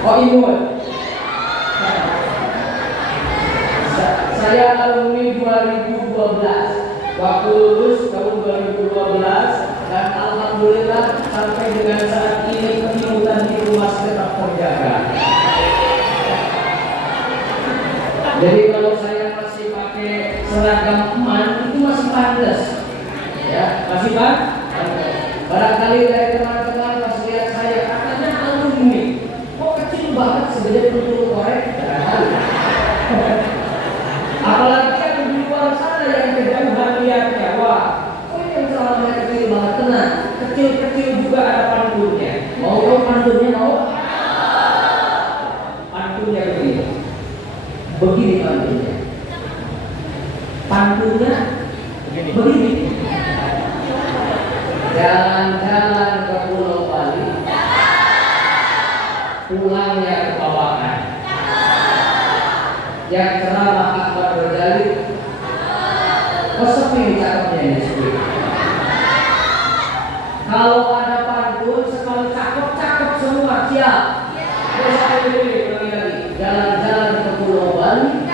Oh imut. Saya alumni 2012. Waktu lulus tahun 2012 dan alhamdulillah sampai dengan saat ini penyimutan itu masih tetap terjaga. Jadi kalau saya masih pakai seragam eman itu masih pantas, ya masih pantas. Barangkali dari teman-teman pas lihat saya katanya alumni, kok kecil banget segede peluru korek. Apalagi yang di luar sana yang kejauhan lihatnya, wah, kok yang ceramahnya kecil banget, tenang. Kecil-kecil juga ada pantunnya. Mau tahu pantunnya mau? Pantunnya begini. Begini pantunnya. Pantunnya begini. Jalan-jalan ke Pulau Bali, pulangnya ke Babakan. Yang ceramah Akbar Ghazali, pesepi cakepnya ini sendiri. Kalau ada pantun sekali cakep semua siap. Terus lagi jalan-jalan ke Pulau Bali,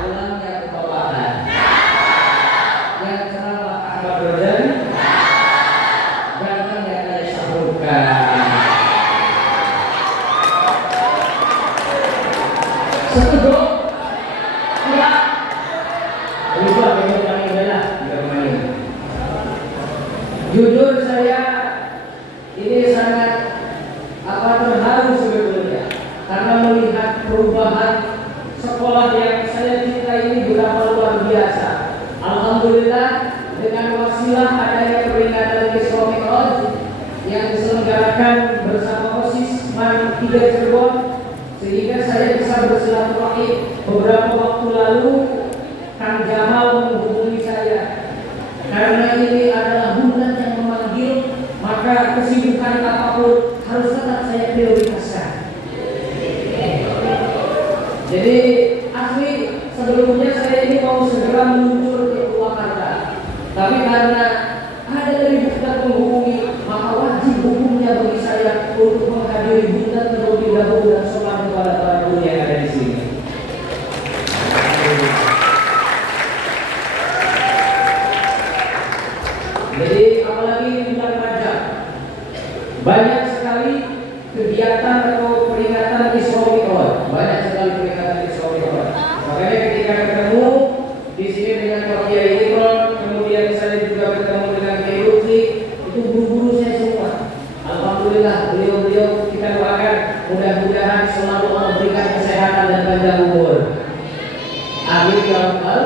pulangnya ke Babakan. Yang ceramah Akbar Ghazali, gantengnya kayak Syahrukan. Setuju? Enggak? Itu apa yang paling benar? Jujur saya ini sangat terharu sebetulnya karena melihat perubahan sekolah yang saya cintai ini berapa luar biasa. Alhamdulillah dengan wasilah adanya peringatan Isra Mi'raj yang diselenggarakan bersama OSIS MAN 3 Cirebon, sehingga saya bisa bersilaturahim. Beberapa waktu lalu Kang Jamal menghubungi saya karena ini adalah bulan yang memanggil, maka kesibukan apapun harus tetap saya prioritaskan. Jadi asli sebelumnya saya ini mau segera meluncur ke Purwakarta, tapi karena ada dari Buktan menghubungi, maka wajib hukumnya bagi saya untuk menghadiri Buktan terlebih dahulu dan sholat kepada para guru yang ada di sini. Jadi apalagi di bulan Rajab, banyak sekali kegiatan atau peringatan Isra Mi'raj, banyak sekali peringatan Isra Mi'raj. Makanya ketika ketemu di sini dengan Pak Kiai Imron, kemudian saya juga bertemu dengan Kiai Lutfi, itu guru-guru saya semua. Alhamdulillah beliau-beliau kita doakan mudah-mudahan selalu Allah berikan kesehatan dan panjang umur. Amin ya rabbal.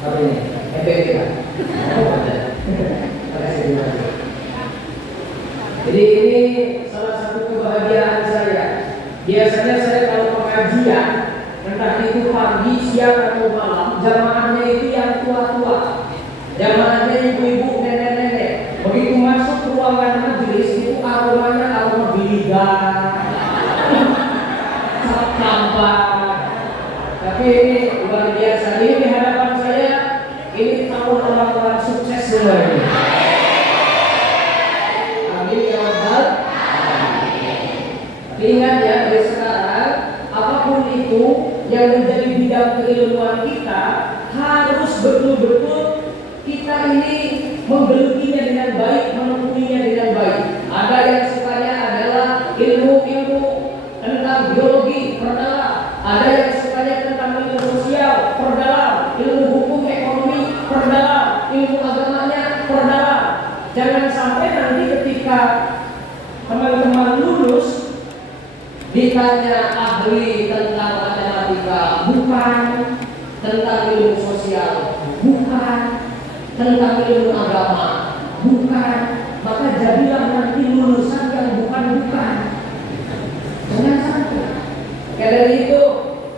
Apa ini? Efektif. Jadi ini salah satu kebahagiaan saya. Biasanya saya kalau pengajian, entah itu pagi, siang atau malam, jamaahnya itu yang tua-tua, jamaahnya ibu-ibu, nenek-nenek. Begitu masuk ke ruangan majelis itu aromanya aroma biligan, tampak. Tapi ini luar biasa. Ini di hadapan saya, ini tahun orang-orang sukses semua ini. Ingat ya, dari sekarang apapun itu yang menjadi bidang keilmuan kita harus betul-betul kita ini menggelutinya dengan baik, menempuhinya dengan baik. Ada yang sukanya adalah ilmu-ilmu tentang biologi, perdalam. Ada yang sukanya tentang ilmu sosial, perdalam. Ilmu hukum ekonomi, perdalam. Ilmu agamanya, perdalam. Jangan sampai nanti ketika teman-teman lulus ditanya ahli tentang matematika, bukan, tentang ilmu sosial, bukan, tentang ilmu agama, bukan, maka jadilah nanti lulusan yang bukan-bukan. Jangan sampai. Dari itu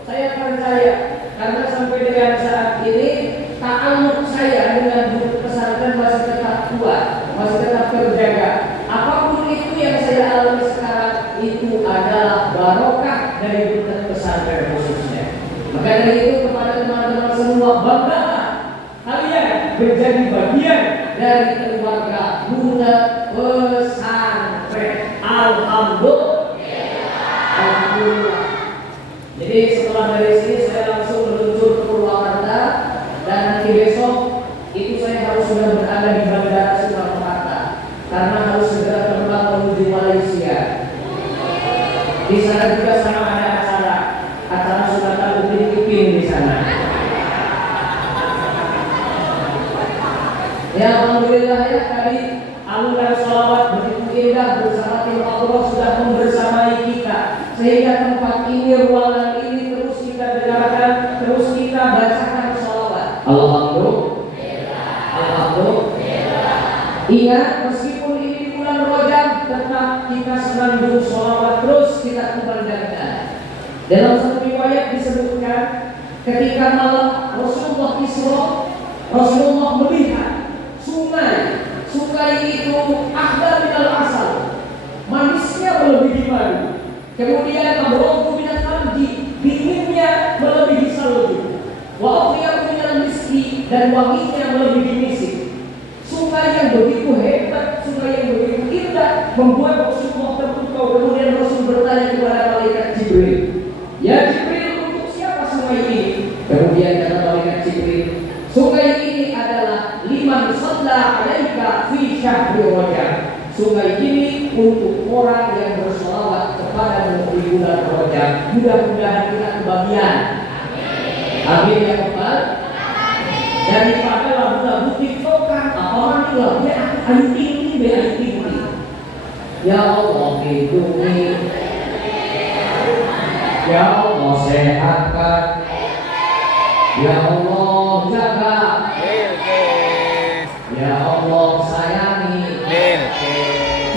saya percaya karena sampai dengan saat ini ta'alluq saya dengan buku pesantren masih tetap kuat, masih tetap terjaga. Apapun itu yang saya alami sekarang itu adalah barokah dari buku pesantren khususnya. Maka dari itu kepada teman-teman semua, banggalah kalian menjadi bagian dari keluarga buku pesantren. Alhamdulillah. Jadi setelah dari sini saya langsung meluncur ke Purwakarta dan nanti besok itu saya harus sudah berada di Bandara Soekarno-Hatta karena harus segera terbang menuju Malaysia. Di sana juga sama ada acara sunatan Upin Ipin di sana. Ya alhamdulillah ya, tadi alunan sholawat begitu indah bersama tim Allah sudah membersamai kita sehingga tempat ini, ruangan ini terus kita dengarkan, terus kita bacakan sholawat. Alhamdulillah. Alhamdulillah. Ingat, meskipun ini di bulan Rajab, tetap kita senandung sholawat terus kita kumandangkan. Dalam satu riwayat disebutkan ketika malam Rasulullah Isra, Rasulullah melihat sungai itu ahdan minal asal, manisnya melebihi madu. Kemudian abroku minal thamji, dinginnya melebihi salju. Wa athyabu minal miski, dan wanginya melebihi misik. Sungai yang begitu hebat, sungai yang begitu indah membuat Rasulullah terpukau. Kemudian Rasul bertanya kepada malaikat Jibril, "Ya Jibril, untuk siapa sungai ini?" Kemudian kata malaikat Jibril, "Sungai ini adalah liman shalla 'alaika fi syahri Rajab." Sungai ini untuk orang yang bersolawat kepada di bulan Rajab. Mudah-mudahan kita kebagian. Amin ya Rabbal. Daripada lagu-lagu tiktokan, apa lagunya ayu tinggi. Ya Allah lindungi, ya Allah sehatkan, ya Allah jaga, ya Allah sayangi.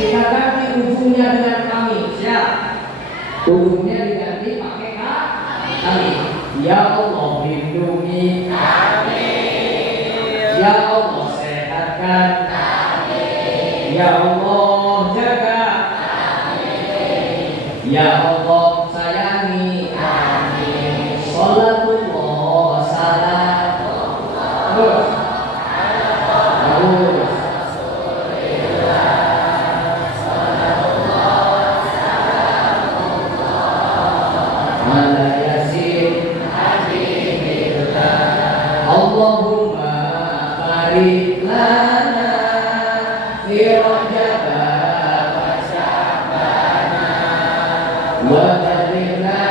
Kita ganti ujungnya dengan kami. Siap? Ujungnya diganti pakai kami. Ya Allah lindungi, ya Allah sehatkan, ya Allah jaga, ya Allah sayangi. Salatullah salam terus Allahumma barik lana fi Rajab wa Sya'ban wa balighna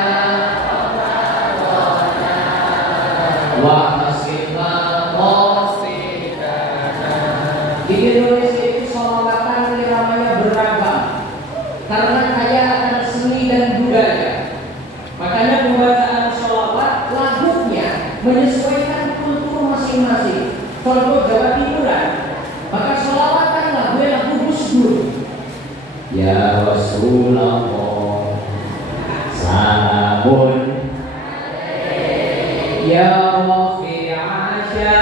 wa hasibna qasidana. Di Indonesia itu sholawatan namanya beragam karena kaya akan seni dan budaya. Makanya pembacaan sholawat lagunya menyesuaikan kultur masing-masing. Contoh Jawa Timuran, maka sholawatan lagunya lagu Gus Dur. Ya Rasulullah salamun ya Rafi'asya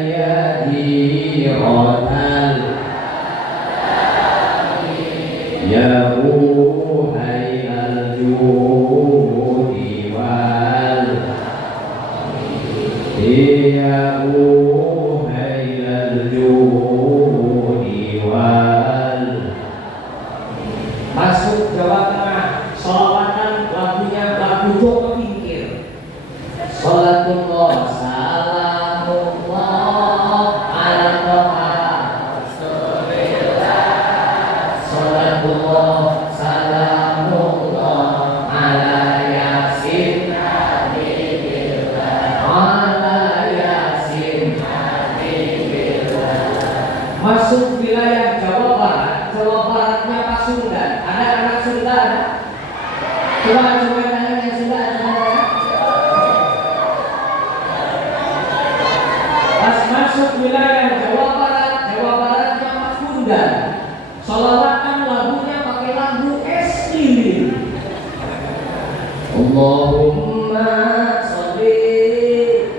Ofatayadi Rotal ya Ruhailal Judi wal ya Ruhailal Judi wal. Masuk Jawa Tengah, sholawatan lagunya lagu Joko Tingkir. Sholatullah salamullah ala Toha Sholatullah salamullah ala Yasin ala Yasin. Masuk wilayah Jawa Barat, Jawa Baratnya Pasundan. Ada anak Sunda ada? Coba tangan yang Sunda ada? Pas masuk wilayah Jawa Barat, Jawa Baratnya Pasundan. Sholawatan lagunya pakai lagu Es Lilin. Allahumma sholli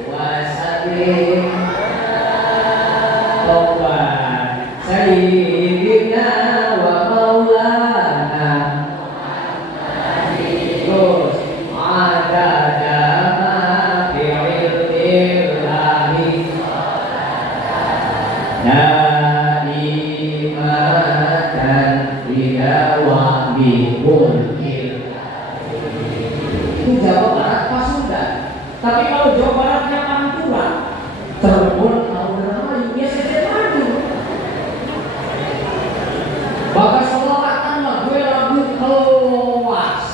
wa sallim Sayyidina wa maulana terus adada ma fi ilmillahi dan bidawa bihul. Itu Jawa Barat Pasundan. Tapi kalau Jawa Baratnya Pantura, Cirebon, Melayu, ya saja maju. Bagas selawatan mah gue lagu keluas.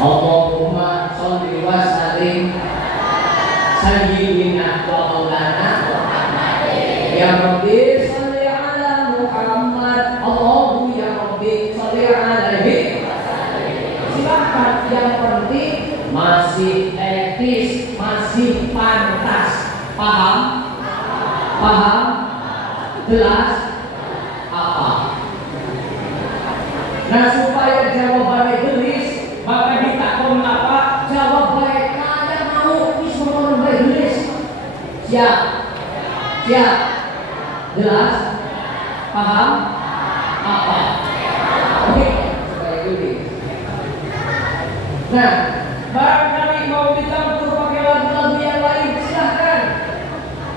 Allahumma sholli wa sallim sayyidina wa maulana ya Rabbi sholli ala Muhammad. Allahu ya Rabbi sholli alaihi. Silakan, yang penting masih etis, masih pantas. Paham? Paham? Jelas? Apa? Nah, supaya jawabannya gelis, maka ditakon apa? Jawab baik. Ada mau semua baik gelis. Siap? Siap? Jelas? Paham? Apa? Oke, supaya gelis. Nah, barangkali mau dicampur pakai lagu-lagu yang lain, silahkan.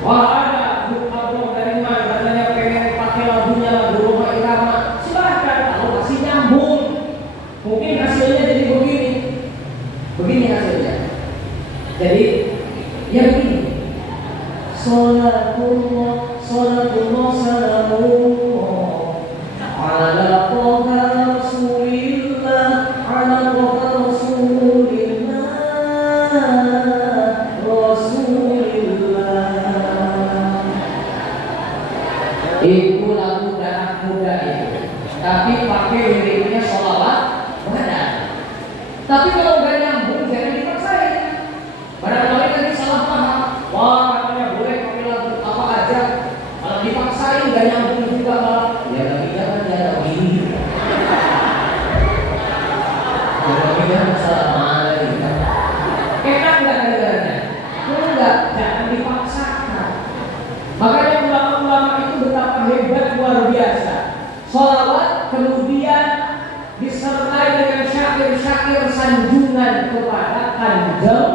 Wah, ada abang dari mana katanya pengen pakai lagunya lagu Roma Irama, silahkan. Kalau masih nyambung, mungkin hasilnya jadi begini. Begini hasilnya. Jadi, ya begini. Sholatullah, sholatullah, salamullah ala toha rasulillah, ala toha rasulillah, rasulillah. Itu lagu anak muda itu, tapi pakai liriknya sholawat badan. Tapi kalau nggak nyambung jangan dipaksain. Barangkali tadi salah paham. Wah, katanya boleh pakai lagu apa aja. Kalau dipaksain nggak nyambung juga malah. Ya tapi jangan begini. Jadi kan masalah mana gitu. Enak nggak dengarnya? Enggak, jangan dipaksakan. Makanya ulama-ulama itu betapa hebat, luar biasa. Sholawat kemudian disertai dengan syair-syair sanjungan kepada Kanjeng.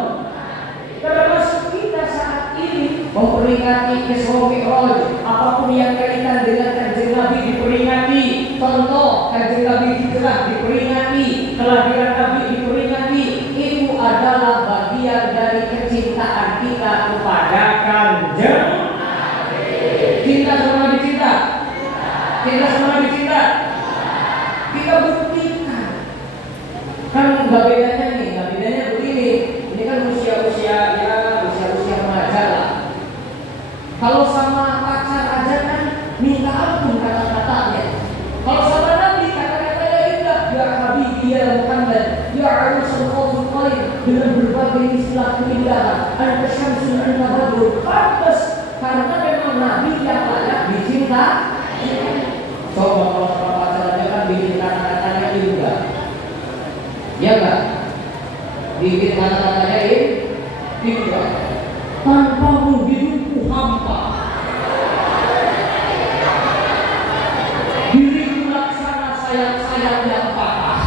Termasuk kita saat ini memperingati Isra Mi'raj, apapun yang kaitan dengan Kanjeng Nabi diperingati. Contoh, Kanjeng Nabi hijrah diperingati, kelahiran Nabi diperingati. Itu adalah bagian dari kecintaan kita kepada Kanjeng Nabi. Cinta sama Nabi, cinta. Cinta sama Nabi, cinta. Kita buktikan. Kan nggak bedanya nih, nggak bedanya begini. Ini kan usia-usia remaja lah. Kalau sama pacar aja kan minta ampun kata-katanya. Kalau sama Nabi kata-katanya indah, ya Habibi ya Muhammad, ya Rasul Qaul Qail, dengan berbagai istilah keindahan. Anta syamsun anta badrun. Pantas karena memang Nabi yang layak dicinta. Coba kalau sama pacar aja kan bikin kata-katanya indah. Ya enggak? Bikin kata-katanya indah. Tanpamu hidupku hampa. Diriku laksana sayang-sayang yang patah.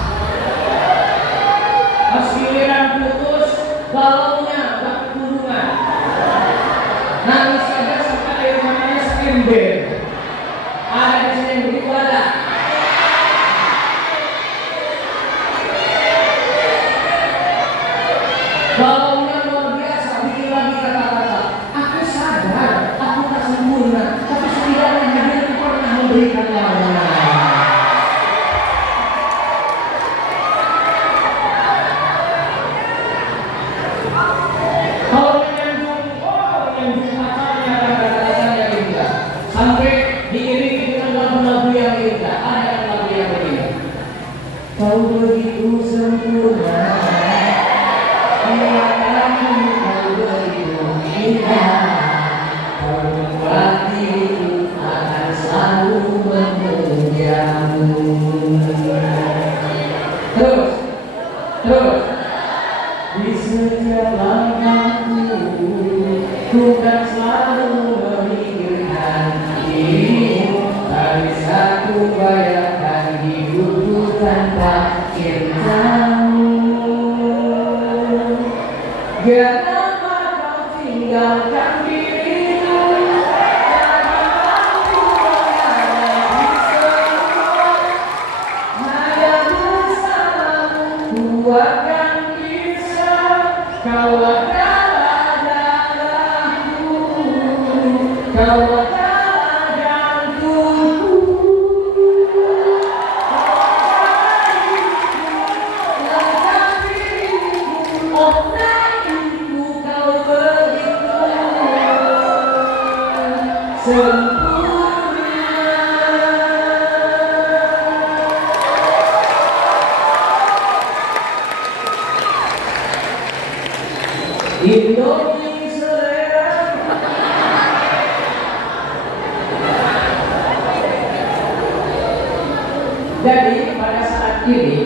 Pas giliran putus, galaunya gak keturungan. Nangis saja sampai air matanya seember. Ada di sini yang begitu ada. Galaunya luar biasa, bikin lagi kata-kata. Aku sadar, aku tak sempurna, tapi setidaknya dia pernah memberikan warna. Kalau menyanjung pacarnya kata-katanya indah, sampai diiringi dengan lagu-lagu yang indah. Ada lagu yang begini. Kau begitu sempurna. Terus di setiap langkahku ku kan selalu memikirkan dirimu. Tak bisa ku bayangkan hidupku tanpa cintamu. Kenapa kau tinggalkan dirimu? Jangan mampu mengalahkan kau adalah darahku, kau adalah jantungku, langkah diriku, onaiku, kau begitu sempurna. Indonesia. Jadi pada saat ini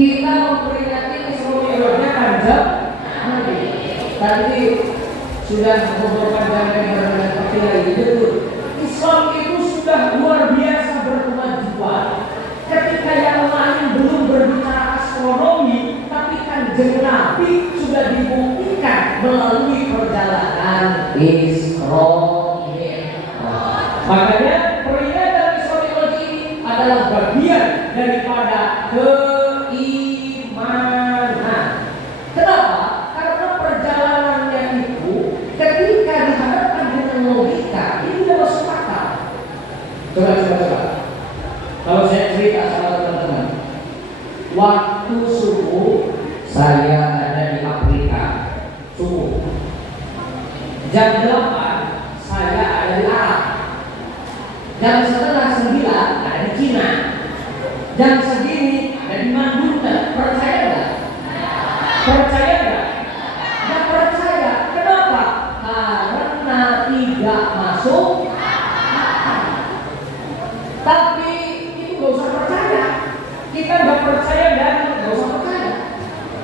kita memperingati Isra Mi'rajnya Kanjeng Nabi. Tadi sudah beberapa jam yang berkali betul. Islam itu sudah luar biasa berkemajuan. Ketika yang lain belum berbicara astronomi, tapi Kanjeng Nabi sudah dibuktikan melalui perjalanan Isra Mi'raj. Makanya peringatan Isra Mi'raj ini adalah bagian daripada keimanan. Kenapa? Karena perjalanannya itu ketika dihadapkan dengan logika ini tidak masuk akal. Coba. Kalau saya cerita sama teman-teman, waktu subuh saya ada di Afrika, subuh. Jam 8 saya ada di Arab. Jam setengah 9 ada di Cina. Jam segini ada di Manduta. Percaya nggak? Percaya nggak? Nggak percaya. Kenapa? Karena tidak masuk. Tapi itu nggak usah percaya. Kita nggak percaya dan nggak usah percaya.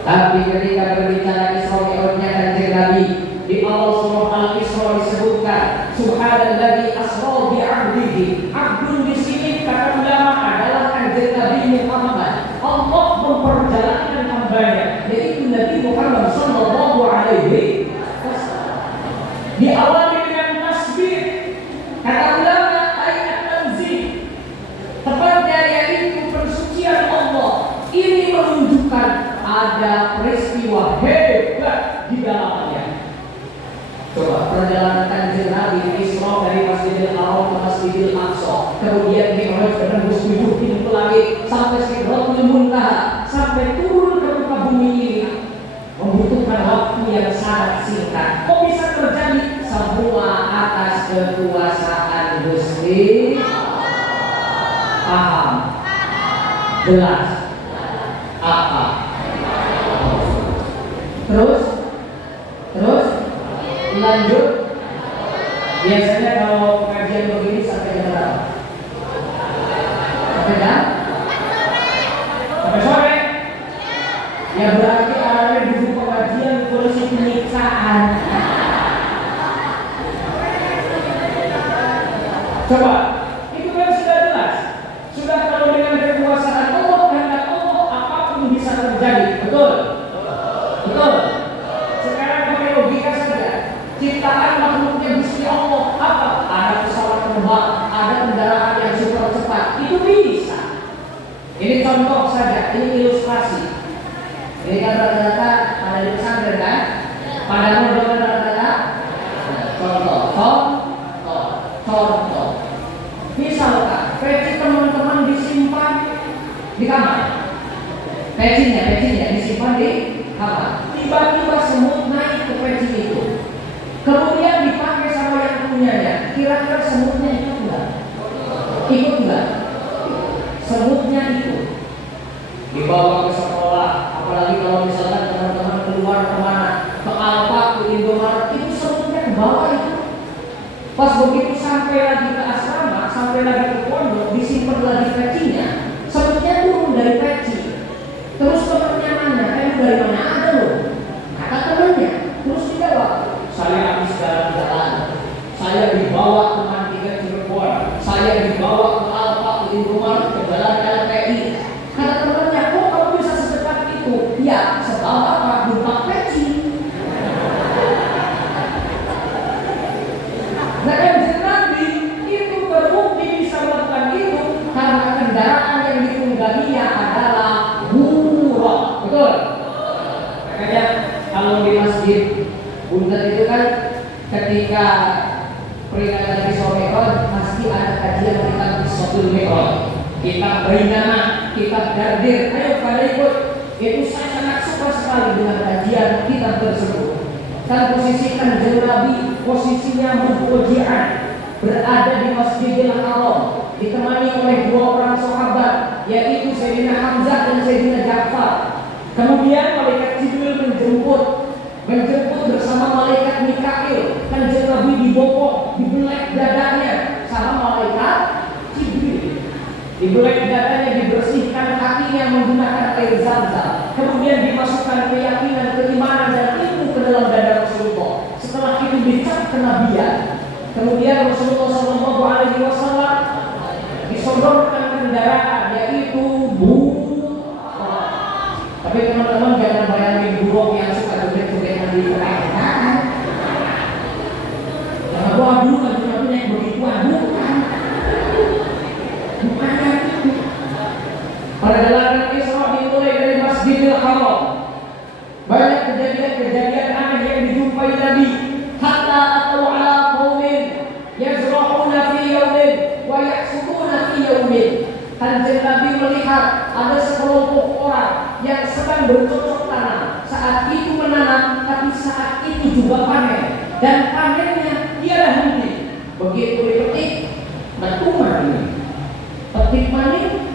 Tapi ketika berbicara Isra Mi'rajnya Kanjeng Nabi, di awal surah Al-Isra disebutkan Subhanalladzi asra bi 'abdihi. Abdun di sini kata ulama adalah Kanjeng Nabi Muhammad. Allah memperjalankan hambanya, yaitu Nabi Muhammad sallallahu alaihi wasallam. Diawali dengan tasbih. Kata ulama ayat tanzih. Tepatnya yaitu pensucian Allah. Ini menunjukkan ada peristiwa hebat di dalamnya. Coba perjalanan Kanjeng Nabi Isra dari Masjidil Haram ke Masjidil Aqsa, kemudian Mi'raj menembus 7 pintu langit sampai Sidratul Muntaha, sampai turun ke muka bumi ini membutuhkan waktu yang sangat singkat. Kok bisa terjadi? Semua atas kekuasaan Gusti. Paham? Jelas? Apa? Terus lanjut. Biasanya kalau kajian begini sampai jam berapa? Sampai jam? Sampai sore. Ya berarti arahnya duduk pengajian polisi penyiksaan. Coba, itu kan sudah jelas. Sudah kalau dengan kekuasaan Allah, kehendak Allah, apapun bisa terjadi. Betul? Betul. Sekarang pakai logika saja. Ciptaan makhluknya Gusti Allah apa? Ada pesawat terbang, ada kendaraan yang super cepat. Itu bisa. Ini contoh saja, ini ilustrasi. Ini kan rata-rata pada di pesantren kan? Pada modal rata-rata. Contoh. Misalkan peci teman-teman disimpan di kamar. Pecinya disimpan di kamar. Tiba-tiba semut naik ke peci itu. Kemudian dipakai sama yang punyanya. Kira-kira semutnya ikut enggak? Ikut enggak? Semutnya ikut. Dibawa ke sekolah. Apalagi kalau misalkan teman-teman keluar kemana, ke Alfa, ke Indomaret, itu semutnya ke bawah itu. Pas begitu sampai lagi ke asrama, sampai lagi ke pondok, disimpan lagi pecinya, semutnya turun dari peci. Terus temannya mana? Dari mana ada loh? masjid Buntet itu kan ketika peringatan Isra Mi'raj pasti ada kajian tentang Isratul Mi'raj, kitab Bainama, kitab Dardir. Ayo pada ikut. Itu saya sangat suka sekali dengan kajian kitab tersebut. Dan posisikan Nabi posisinya mudji'an, berada di Masjidil Haram, ditemani oleh dua orang sahabat, yaitu Sayyidina Hamzah dan Sayyidina Ja'far. Kemudian malaikat Jibril menjemput bersama malaikat Mikail. Kanjeng Nabi dibopong, dibelek dadanya sama malaikat Jibril. Dibelek dadanya, dibersihkan kakinya menggunakan air Zam-Zam. Kemudian dimasukkan keyakinan, keimanan dan ilmu ke dalam dada Rasulullah. Setelah itu dicap kenabian. Kemudian Rasulullah SAW disodorkan kendaraan, yaitu buruk. Tapi teman-teman jangan bayangin buruk yang suka joget-jogetan di perairan. Jangan gua dulu kan cuma naik begitu, bukan. Bukannya itu. Perjalanan Isra dimulai dari Masjidil Haram. Banyak kejadian-kejadian aneh yang dijumpai Nabi. Hatta atau ala qaumin yazra'una fi yaumin wa yaksubuna fi yaumin. Kanjeng Nabi melihat ada sekelompok orang yang sedang bercocok tanam. Saat itu menanam, tapi saat itu juga panen. Dan panennya tiada henti. Begitu dipetik, bertumbuh ini. Petik maning,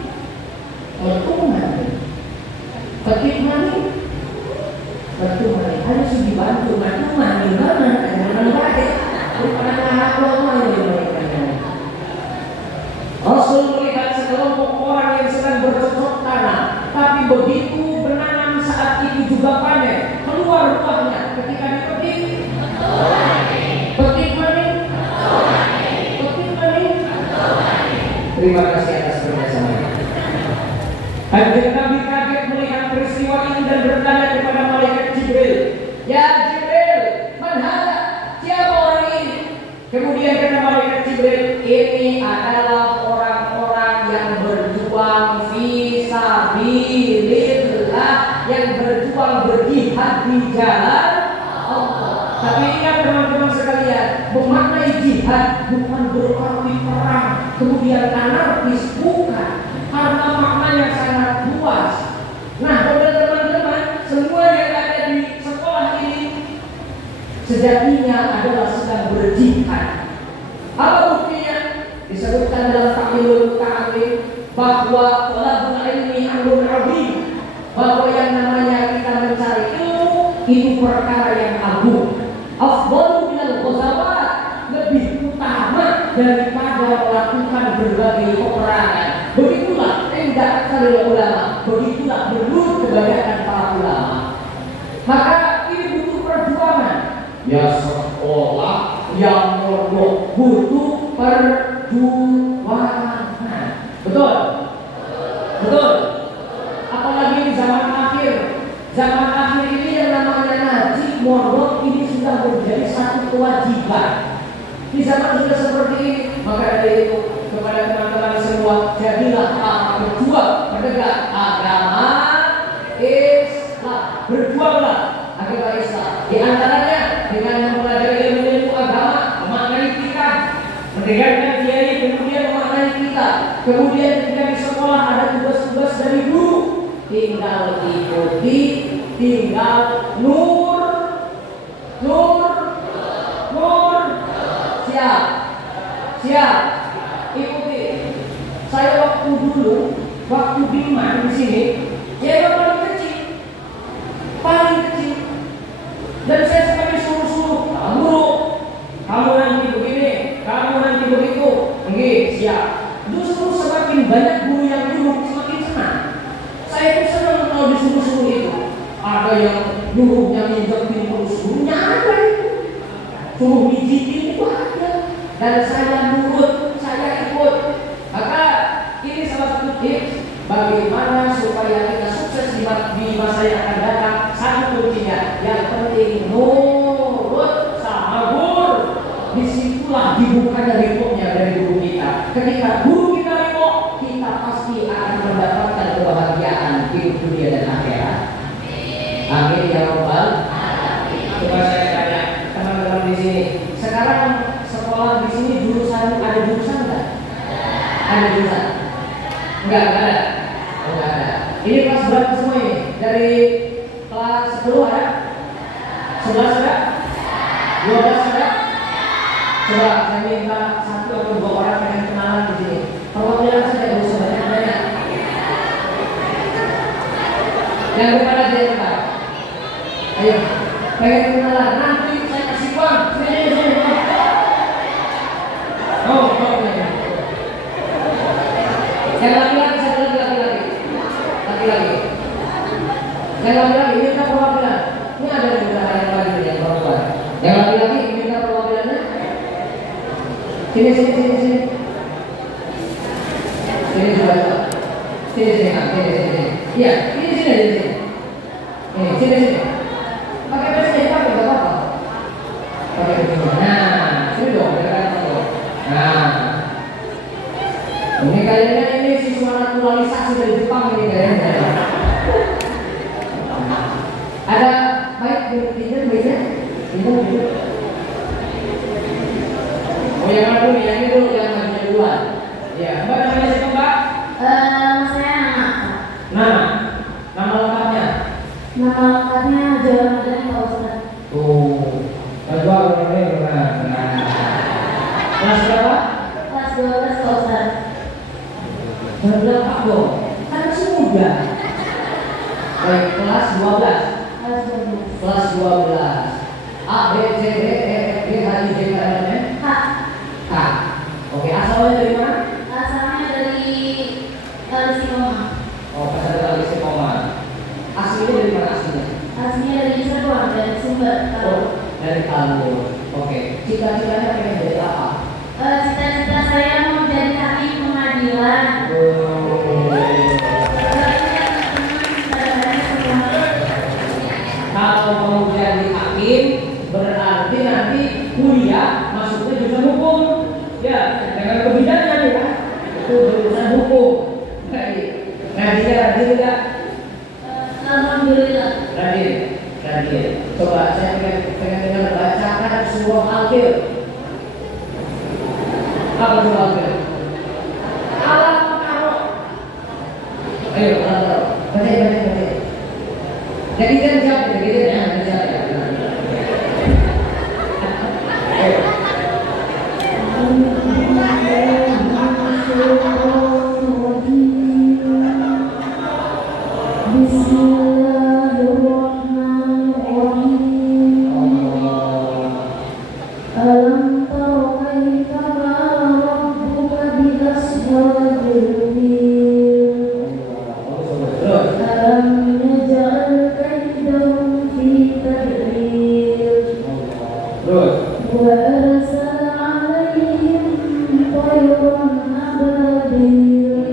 bertumbuh. Petik maning, bertumbuh. Harus dibantu bertumbuh di mana? Jangan baik. Bukan anak lama yang mereka. Rasul melihat sekelompok orang yang sedang bercocok tanam, tapi begitu menanam saat itu juga panen. Keluar buahnya ketika dipetik. Petik maning. Petik maning. Terima kasih atas kerjasamanya. Kanjeng Nabi kaget melihat peristiwa ini dan bertanya kepada malaikat Jibril, "Ya Jibril, man hada? Siapa orang ini?" Kemudian kata malaikat Jibril, "Ini adalah orang-orang yang berjuang fi sabilillah, yang berjuang berjihad di jalan Allah." Tapi ingat teman-teman sekalian, memaknai jihad bukan berarti perang kemudian anarkis, bukan, karena maknanya sangat luas. Nah, pada teman-teman semua yang ada di sekolah ini sejatinya adalah sedang berjihad. Apa buktinya? Disebutkan dalam Ta'limul Muta'allim bahwa talabul ilmi amrun 'azim, bahwa yang namanya kita mencari ilmu itu perkara yang agung. Afdalu minal ghazawat, lebih utama daripada melakukan berbagai peperangan. Begitulah indah kali ulama, begitulah menurut kebanyakan para ulama. Maka ini butuh perjuangan. Ya sekolah yang mondok butuh perjuangan. Betul? Betul? Apalagi di zaman akhir. Zaman akhir ini yang namanya ngaji, mondok ini sudah menjadi satu kewajiban. Di zaman sudah seperti ini, maka dari itu kepada teman-teman semua, jadilah para berjuang menegak agama Islam. Berjuanglah agama Islam. Di antaranya dengan mempelajari ilmu agama, memaknai kita, mendengarkan kiai, kemudian memaknai kita. Kemudian ketika di sekolah ada tugas-tugas dari guru, tinggal ikuti, tinggal nur. Siap, ikuti. Saya waktu dulu, waktu bimbang di sini, ya paling kecil, dan saya sampai disuruh-suruh, kamu nanti begini, kamu nanti begitu, enggak siap. Justru semakin banyak guru yang dulu, semakin senang. Saya itu senang kalau disuruh-suruh itu. Ada yang gurunya nginjekin suruhnya ada itu, suruh mijitin itu ada. Dan saya nurut, saya ikut. Maka ini salah satu tips bagaimana supaya kita sukses di masa yang akan datang. Satu kuncinya, yang penting nurut sama guru. Disitulah dibukanya ritmenya dari guru kita. Ketika guru kita ritmo, kita pasti akan mendapatkan kebahagiaan di dunia dan akhirat. Amin ya rabbal alamin. Sekarang sekolah di sini jurusan ada jurusan nggak? Ada jurusan? Enggak ada. Oh, enggak ada. Ini kelas berapa semua ini? Dari kelas 10 ada? 11 ada? 12 ada? Coba saya minta 1 atau 2 orang pengen kenalan di sini. Perwakilan saja, nggak usah banyak-banyak. Yang depan aja yang depan. Ayo, pengen kenalan. Nanti saya kasih uang. Sini. Oh. Yang laki-laki satu laki-laki. Yang laki-laki minta perwakilan. Ini ada di belakang yang lagi yang perempuan. Yang laki-laki minta perwakilannya. Sini. Sini sudah. Sini. Iya, sini. Sini. Pakai baju enggak apa-apa. Pakai baju. Nah, sini dong, Nah. Ini kayaknya ini siswa naturalisasi dari Jepang ini kayaknya. Ada baik baiknya. Oh yang mana dulu? Yang ini dulu yang majunya duluan. Ya, Mbak namanya siapa Mbak? Saya Nama lengkapnya? Nama lengkapnya Jawa Madani Pak Ustadz. Kedua benar. Kelas berapa? Kelas 12 Pak Ustadz. Berlengkap dong. Kan masih muda. Baik, kelas 12. Kelas 12. A, B, C, D, E, F, G, H, I, J, K, L, M, N. K. Oke, asalnya dari mana? Asalnya dari Istiqomah. Oh, pasar Istiqomah. Aslinya dari mana aslinya? Aslinya dari Cirebon, dari Sumber. Dari Kalur. Oke. Cita-citanya pengen jadi apa? Cita-cita saya mau jadi hakim pengadilan. Kalau mau jadi hakim berarti nanti kuliah masuknya jurusan hukum. Ya, dengan kebijakan ya. Itu jurusan hukum. Baik. Ngajinya rajin enggak? Alhamdulillah. Rajin. Coba saya pengen dengar bacakan surah Al-Fil. Apa surah Al-Fil? Alam Karo. Ayo, Alam Karo. Baca. Jadi kan jawab, ya. Alam taro kaifa fa'ala rabbuka bi ashabil fil. Alam naj'al kaidahum fi tadlil. Wa arsala 'alaihim tayran ababil.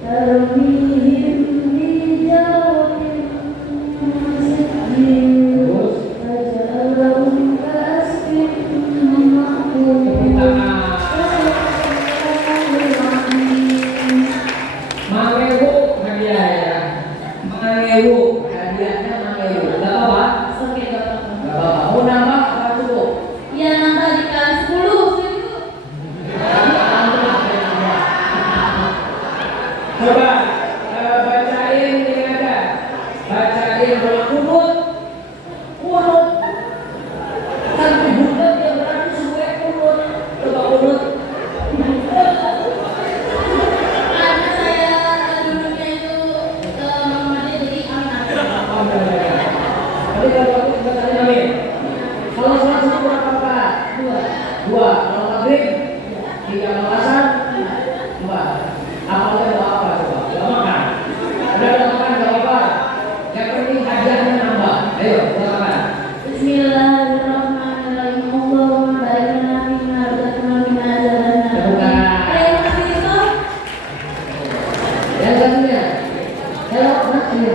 Tarmihim bi jawatin min sijil. Faja'alahum ka'asfin ma'kul. Mangewu, hadiahnya mangewu. Gak apa-apa? Oke, Bapak. Gak apa-apa. Mau nambah apa cukup? Ya nambah dikali 10 seribu. Coba bacain ini aja. Bacain kunut. Kan bukan dia berarti semua kunut. Coba kunut. Karena saya dulunya itu Muhammadiyah jadi anak. Tapi kalau aku bacain amin. Kalau sholat subuh berapa rakaat? 2. Kalau maghrib 3, kalau asar 4. Apalagi doa apa coba? Doa makan. Udah doa makan gak apa-apa. Yang penting hadiahnya nambah. Ayo doa makan. Bismillahirrahmanirrahim. Allahumma barik lana fima razaqtana min ajalanna. Bukan. Yang kasih itu Yang satunya. Hello, Mas ini.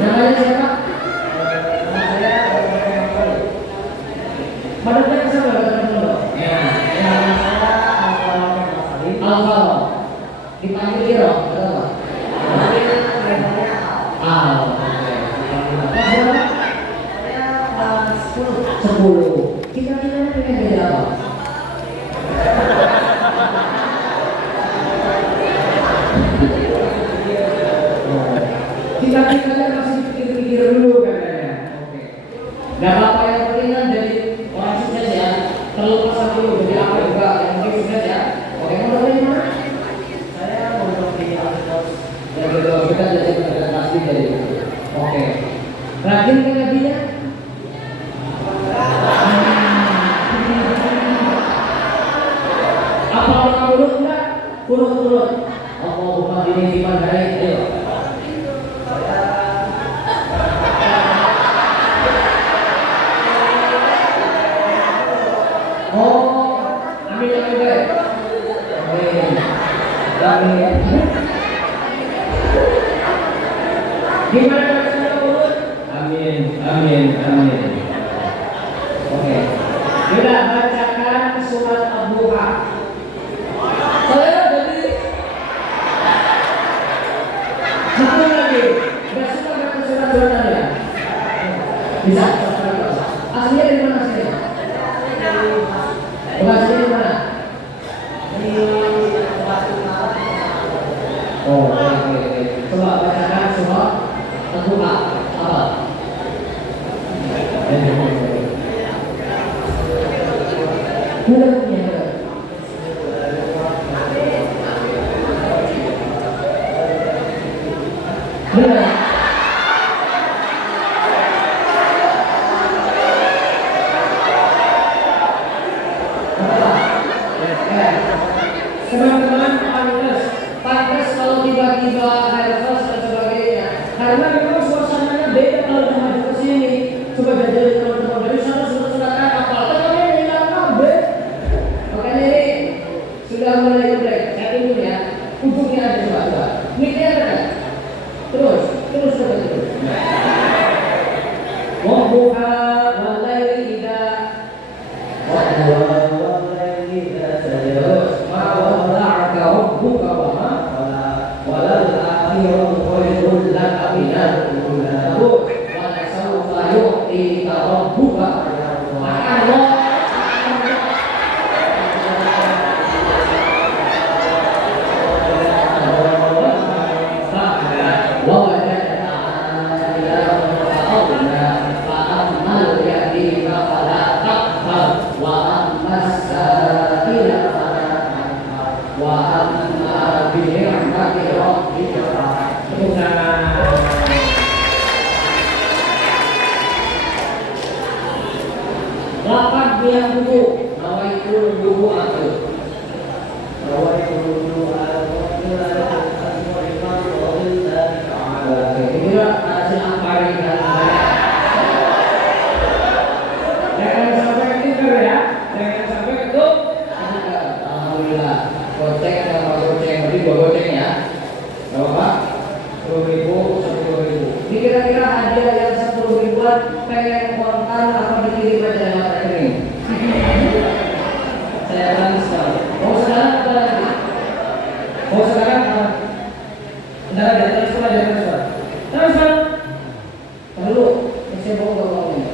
Namanya siapa? Nama saya Madamnya ke sana, Madamnya dulu. Ya, nama saya Alvaro. Dipanggil Iro, atau apa? Al. Mas berapa? Saya 10. 10. Kita pengen jadi apa? Kita masih pikir-pikir dulu katanya. Oke. Gak apa-apa, yang penting kan jadi orang sukses ya. Terlepas dulu jadi apa juga yang penting sukses ya. Oke, mau dari mana? Saya mau di Alkitab. Ya gitu, kita jadi presentasi dari itu. Oke. Rajin kan ngajinya? Apa orang urut enggak? Urut. Allahumma dini iman dari ayo. Gimana rasanya urut? Amin. Oke. Kita bacakan surat Ad-Duha. Saya jadi satu lagi. Gak suka baca surat-surat ya? Bisa? Aslinya di mana aslinya? Aslinya di mana? Oh, oke. Coba bacakan surat Ad-Duha. Apa? Benar. Teman-teman pantas kalau tiba-tiba nervous dan sebagainya, karena memang suasananya beda kalau maju ke sini. Coba jadi teman-teman dari sana surat-surat apa? Tapi hilang kabel. Makanya ini sudah mulai break. Saya tunggu ya. Ujungnya ada coba. Miknya ada. Terus. Wabbuha wal-laili idza terus ma wada'aka rabbuka wa ma qala walal akhiratu khairul laka minal ula wa la sawfa yu'tika rabbuka Allah. Lapan yang buku, nawaitul buku aku. Kira hasil amparin dan jangan sampai tidur ya, jangan sampai itu. Alhamdulillah, goceng sama goceng, berarti 2 goceng ya. Berapa? 10.000, 10.000. Ini kira-kira hadiah yang 10.000-an pengen kontan apa dikirim aja lewat rekening? Saya transfer. Mau sekarang apa lagi? Mau sekarang apa? Bentar aja, transfer. Transfer. Perlu, saya bawa ini.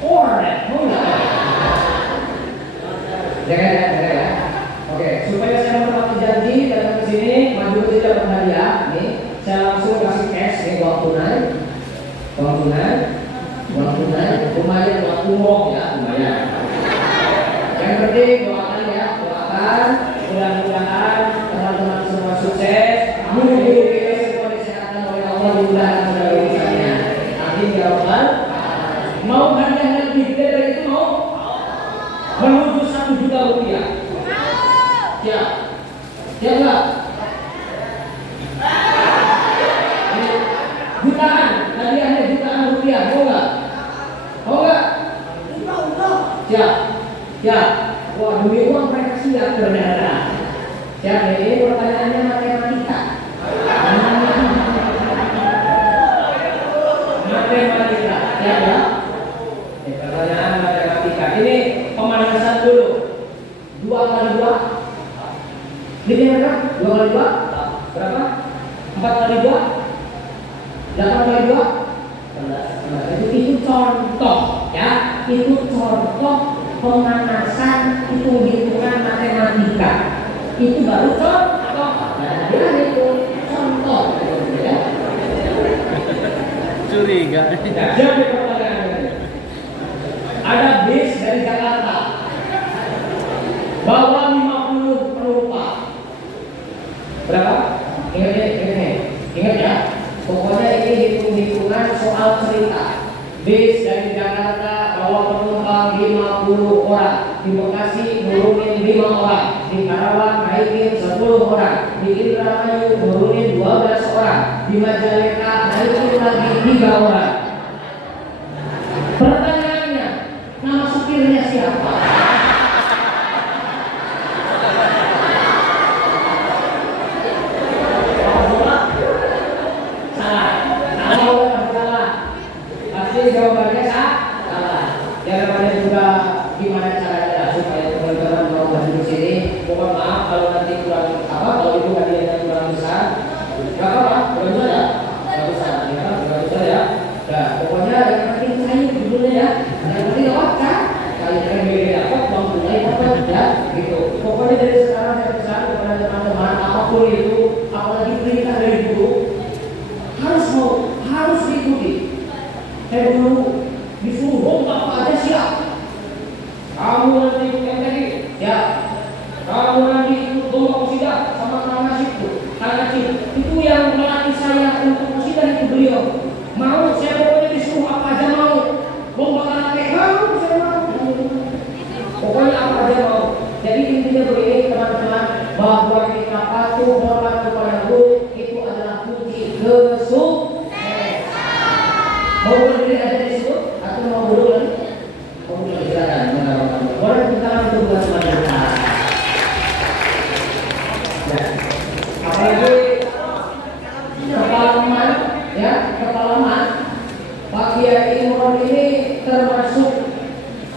Oh, mau nggak? Jangan ya. Oke, supaya saya menepati janji datang ke sini, maju ke sini dapat hadiah. Nih, saya langsung kasih cash nih, uang tunai, lumayan buat umroh ya, lumayan. Yang penting doakan ya, mudah-mudahan teman-teman semua sukses, guru-guru kita semua disehatan oleh Allah, dimudahkan segala urusannya. Amin ya Rabbal. Mau hadiah lebih gede dari itu mau? Menuju 1 juta rupiah. Siap nggak? Jutaan, hadiahnya jutaan rupiah, mau nggak? Siap. Wah, demi uang mereka siap ternyata. Siap, ini pertanyaannya matematika. Siap ya? Pertanyaan matematika. Ini pemanasan dulu. 2 kali 2. Ini berapa? 2 kali 2? Berapa? 4 kali 2? 8 kali 2? 11. Itu contoh ya. itu contoh pemanasan hitung-hitungan matematika. Itu baru contoh. Nah, itu contoh. Ya. Curiga. Jadi pertanyaannya, ada bis dari Jakarta bawa 50 penumpang. Berapa? Ingat ya. Pokoknya ini hitung-hitungan soal cerita. Bis dari Jakarta bawa penumpang 50 orang. Di Bekasi nurunin 5 orang. Di Karawang naikin 10 orang. Di Indramayu nurunin 12 orang. Di Majalengka naikin lagi 3 orang. Pertanyaannya, nama supirnya siapa? Jawabannya salah. Jawabannya juga gimana caranya supaya teman-teman mau hadir di sini. Mohon maaf kalau nanti kurang kalau itu hadiahnya kurang besar. Gak apa-apa, kurang besar ya. Kurang besar ya, kurang besar ya. Nah, pokoknya yang penting saya judulnya ya. Yang penting apa kan? Kalian beda dapat, bang mulai dapat ya. Gitu. Pokoknya dari sekarang saya pesan kepada teman-teman apapun itu, apalagi perintah dari guru harus diikuti. Saya dulu disuruh apa aja siap. Kamu nanti ikut MTQ, ya. Kamu nanti ikut lomba musidah sama Kang Nasib tuh. Kang Nasib itu yang melatih saya untuk musidah itu beliau. Mau saya pokoknya disuruh apa aja mau. Lomba karate mau saya mau. Pokoknya apa aja mau. Jadi intinya begini teman-teman, bahwa kita patuh hormat kepada guru itu adalah kunci kesuksesan. Mau berdiri aja di situ atau mau duduk lagi? Mau duduk silakan. Boleh kita untuk buat semuanya. Ya. Apalagi kepalaman, ya kepalaman. Pak Kiai Imron ini termasuk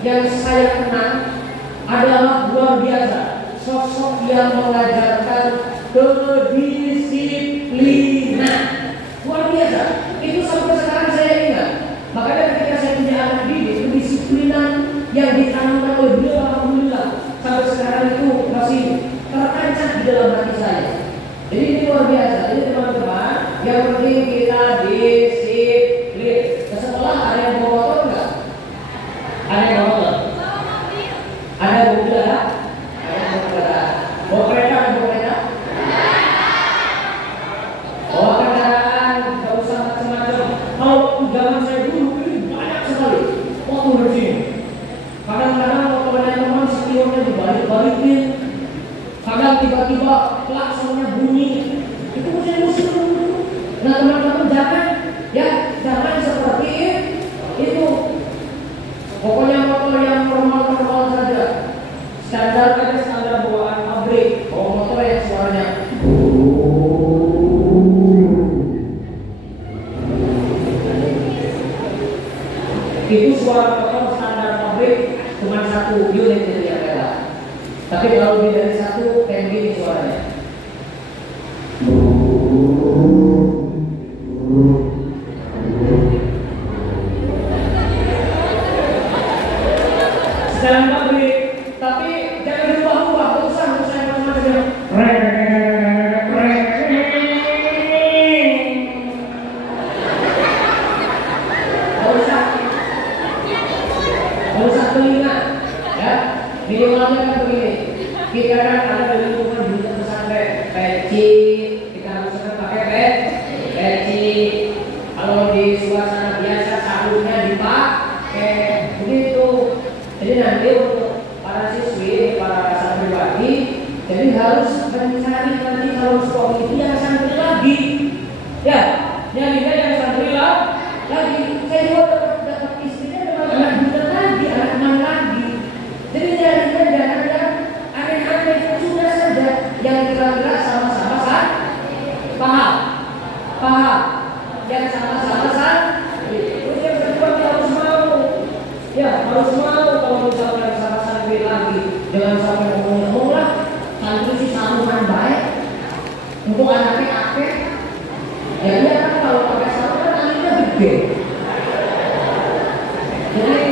yang saya kenal adalah luar biasa. Sosok yang mengajarkan kedisiplinan. Luar biasa. Itu sampai sekarang saya ingat. Makanya ketika saya punya anak didik, kedisiplinan yang ditanamkan oleh beliau alhamdulillah sampai sekarang itu masih tertancap di dalam hati saya. Jadi ini luar biasa. Jadi teman-teman, yang penting kita disiplin. Setelah ada yang bawa motor enggak? Ada yang bawa motor? Ada yang bawa motor? Ada yang bawa motor? Bawa kereta? Ada bawa kereta? Bawa kendaraan, gak usah macam-macam. Kalau zaman saya dulu ini banyak sekali motor di sini. Kadang-kadang motornya teman spionnya dibalik-balikin. Kadang tiba-tiba klaksonnya bunyi. Itu musim-musim dulu. Nah teman-teman jangan seperti itu. Pokoknya motor yang normal-normal saja. Standar aja, standar bawaan pabrik. Bawa motor yang suaranya itu suara motor standar pabrik cuma 1 unit itu yang lewat. Tapi kalau lebih dari 1 kayak gini suaranya. Jalan pabrik, tapi jangan dirubah-rubah, gak usah yang macam-macam. Gak usah telinga, ya. Minimalnya kan begini. Kita kan ada di lingkungan dunia pesantren, peci, kita harus pakai peci. Kalau di suasana biasa sarungnya dipakai, begitu. Jadi nanti untuk para siswi, para santriwati, jadi harus mencari nanti kalau suami itu yang santri lagi, ya, nyarinya yang santri lagi. Saya juga dapat istrinya dengan anak buta lagi, anak enam lagi. Jadi nyarinya jangan yang aneh-aneh, sudah saja yang kira-kira sama-sama paham, yang sama-sama terus yang kedua kita harus mau. Ya, harus mau kalau misalnya sama santri lagi. Jangan sampai ngomong lah santri si sarungan baik untuk anaknya akeh. Ya iya kan kalau pakai sarung kan anaknya gede. Jadi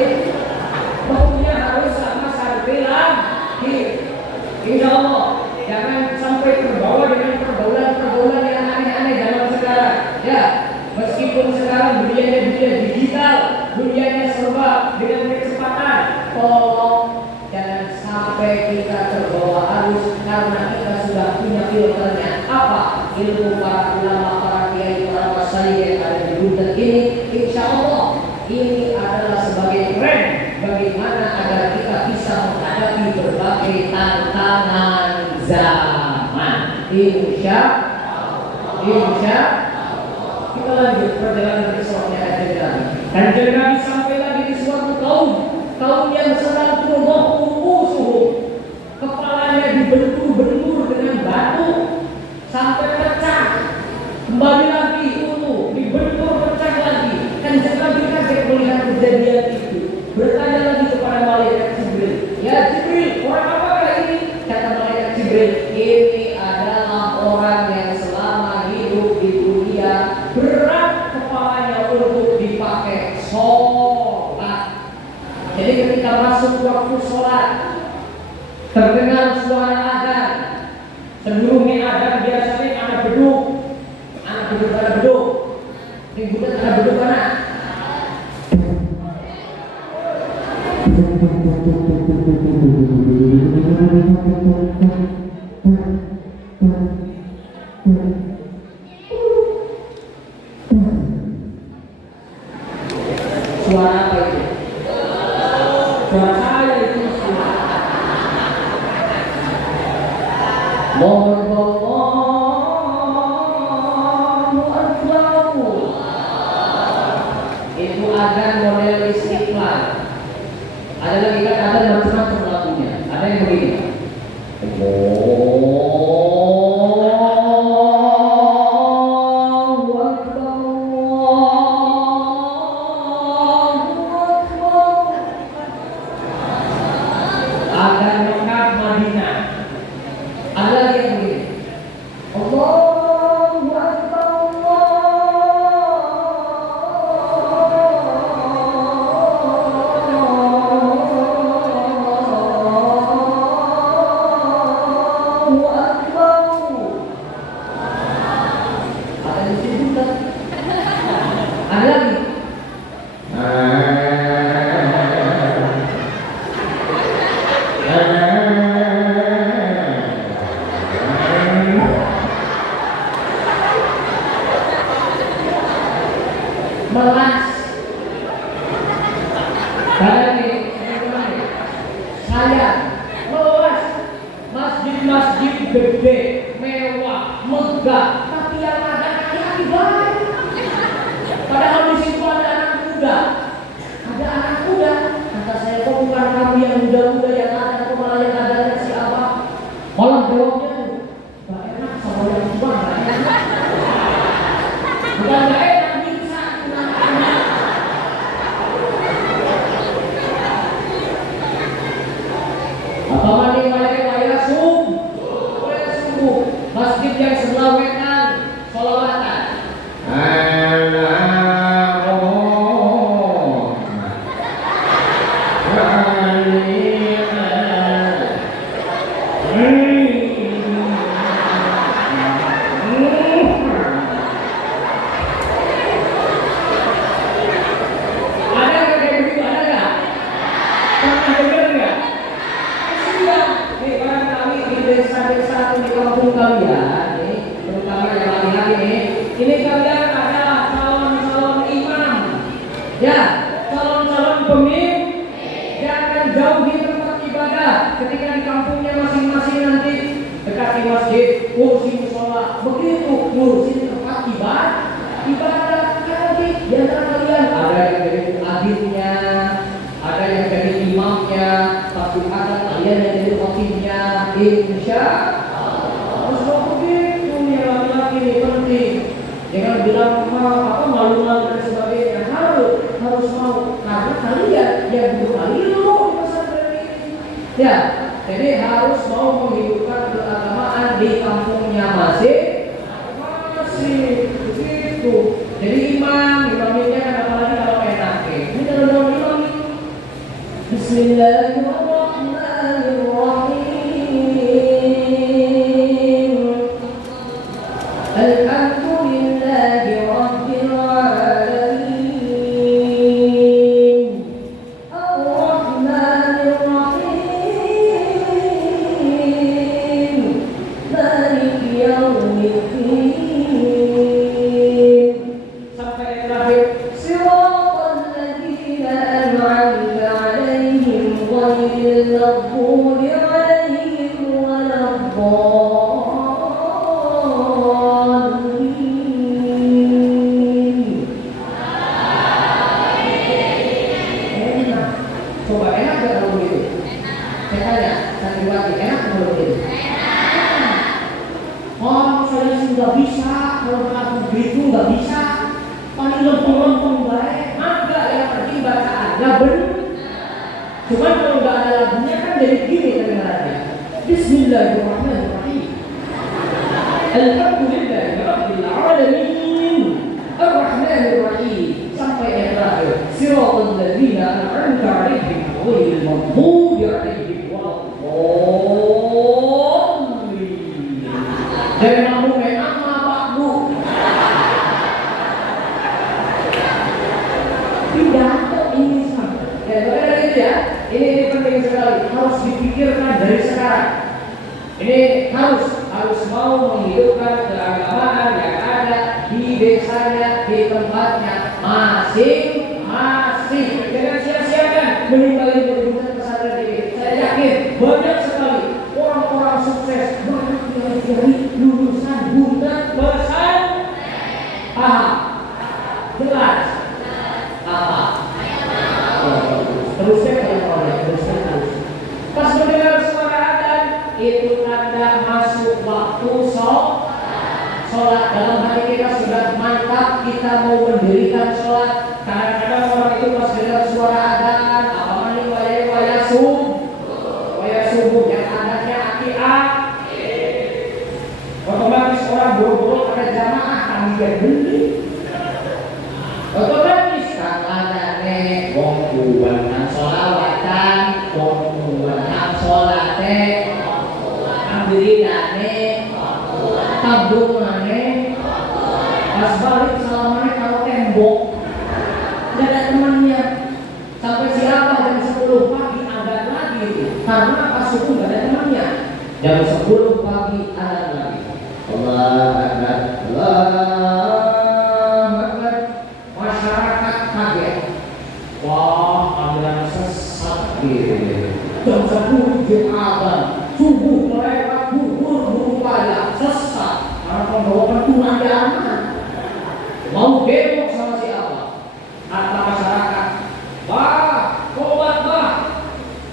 Insya Allah jangan sampai terbawa dengan pergaulan yang aneh-aneh zaman sekarang. Ya, meskipun sekarang dunianya dunia digital, dunianya serba dengan kecepatan, tolong jangan sampai kita terbawa arus karena kita sudah punya filternya. Apa? Ilmu para ulama, para kiai, para masyayikh yang ada di dunia ini. Insya Allah ini adalah sebagai tren bagaimana agar kita bisa menghadapi berbagai tantangan zaman. Insya kita lanjut perjalanan kisahnya Kanjeng Nabi. Kanjeng Nabi sampai lagi di suatu kaum yang sedang suhu, kepalanya dibentur-bentur dengan batu sampai pecah. Kembali lagi dibentur pecah lagi. Kanjeng Nabi kaget melihat kejadian itu. Bertanya lagi kepada malaikat Jibril, "Ya Jibril, orang apakah ini?" Kata malaikat Jibril, "Ini adalah orang yang selama hidup di dunia berat kepalanya untuk dipakai sholat." Jadi ketika masuk waktu sholat, terdengar suara azan. Sebelumnya azan biasanya anak beduk. Ini bukan anak beduk anak. Suara apa itu? Suara saya itu. Allahu Akbar. Itu azan model Istiqlal. Ada lagi kan ada macam-macam lagunya. Ada yang begini. Allahu Akbar. Azan Mekah Madinah. Ada lagi yang begini. Allahu Akbar. Allahu Akbar. Ada yang disebutkan. Ada lagi. Melas. Saya melas. Masjid-masjid gede, mewah, megah, tapi yang ada laki-laki baik. Padahal di situ ada anak muda. Kata saya, kok bukan kamu yang muda-muda yang ada, kok malah yang adanya si Abah. Malah jawabnya tuh, gak enak sama yang tua, gak enak. Bukan gak enak, bisa. Apa mandi wayah sungguh. Masjid yang sebelah wetan, sholawatan. Ada nggak kayak begitu? Ada nggak? Pernah dengar nggak? Kasihan. Nih barangkali di desa-desa atau di kampung kalian, nih, terutama yang laki-laki nih, ini kalian ada calon-calon imam, ya, calon-calon pemimpin. Jangan jauhi tempat ibadah. Ketika di kampungnya masing-masing nanti dekati masjid, kursi musola, begitu ngurusin tempat ibadah. Di antara kalian ada yang jadi adiknya, ada yang jadi imamnya, tapi ada kalian yang jadi khotibnya. Insya Allah begitu nih laki-laki ini penting. Jangan bilang malu-malu dan sebagainya. Harus mau karena kalian yang butuh ilmu di pesantren ini. Ya, jadi harus mau menghidupkan keagamaan di kampungnya masih begitu. Jadi imamnya kan apalagi kalau enak. Ini kalau imam Bismillahirrahmanirrahim. Coba enak gak kalau begitu? Saya tanya, santriwati, enak gak kalau begitu? Oh, saya sih nggak bisa, kalau aku begitu nggak bisa. Paling lempeng-lempeng baik. Ada yang penting bacaannya benar. Cuman kalau nggak ada lagunya kan jadi gini kedengarannya. Bismillahirrahmanirrahim. Alhamdulillahirabbil alamin. Ar-Rahmanir-Rahim. Sampai yang terakhir. Siratal ladzina an'amta 'alaihim ghairil maghdubi 'alaihim waladdallin. Dari mampu memang Pak Bu. Pidato ini sama. Ya, dari itu ya. Ini penting sekali. Harus dipikirkan dari sekarang. Ini harus mau menghidupkan keagamaan yang ada di desanya, di tempatnya masing-masing. Jangan sia-siakan meninggalkan pendidikan pesantren ini. Saya yakin banyak sekali orang-orang sukses, banyak dari lulusan bukan pesan. Paham? Jelas? Apa? Terusnya kalau terus. Pas mendengar suara adzan itu tanda masuk waktu sholat. Dalam hati kita sudah mantap, kita mau mendirikan sholat. Kadang-kadang orang itu pas dengar suara adzan, apa namanya waya subuh yang adanya akiat. Otomatis orang buru-buru ada jamaah kami yang beli. Otomatis kakaknya wong kuwanan sholawatan, wong kuwanan sholate, ambilinane, tabungannya, pas balik salamannya kalau tembok, tidak ada temannya. Sampai siapa jam 10 pagi ada lagi, karena pas subuh tidak ada temannya. Jam 10 pagi ada lagi. Allah Akbar, Allah Akbar. Masyarakat kaget. Wah, ada sesat gitu. Jam 10 Jumatan, subuh melewat buru payah, sesat. Karena pembawa pentungan diaman. Mau demo sama siapa? Kata masyarakat, wah, tobat bah,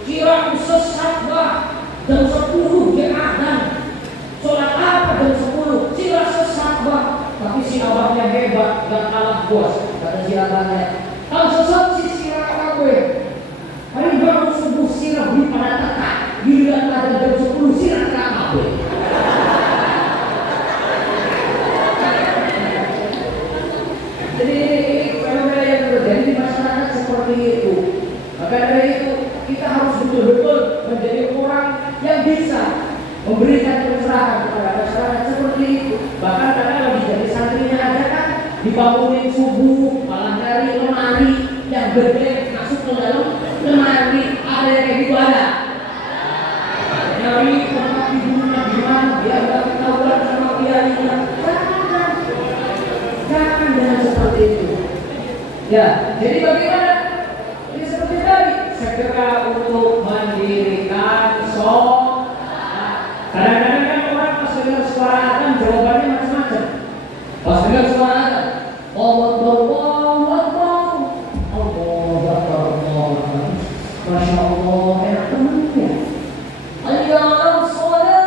kira sesat bah. Jam 10 dia adzan. Sholat apa jam 10? Sila sesat bah. Tapi si abahnya hebat dan kalah bos. Kata si abahnya, kalau sesat si sila kawe. Hari baru subuh sila beli pada tekak. Giliran pada jam 10 sila kawe. Jadi ini fenomena yang terjadi di masyarakat seperti itu. Maka dari itu kita harus betul-betul menjadi orang yang bisa memberikan pencerahan kepada masyarakat seperti itu. Bahkan kadang lagi jadi santrinya aja kan dibangunin subuh, malah dari lemari yang gede masuk ke dalam lemari. Ada yang kayak gitu ada. Nyari tempat tidurnya gimana biar nggak ketahuan sama kiainya. Jangan seperti itu. Ya, jadi bagaimana? Ini seperti tadi, segera untuk mendirikan sholat. Kadang-kadang kan orang pas dengar suara adzan jawabannya macam-macam. Pas dengar suara adzan, Allahu Akbar, Masya Allah, enak temannya. Hayya 'alas shalah.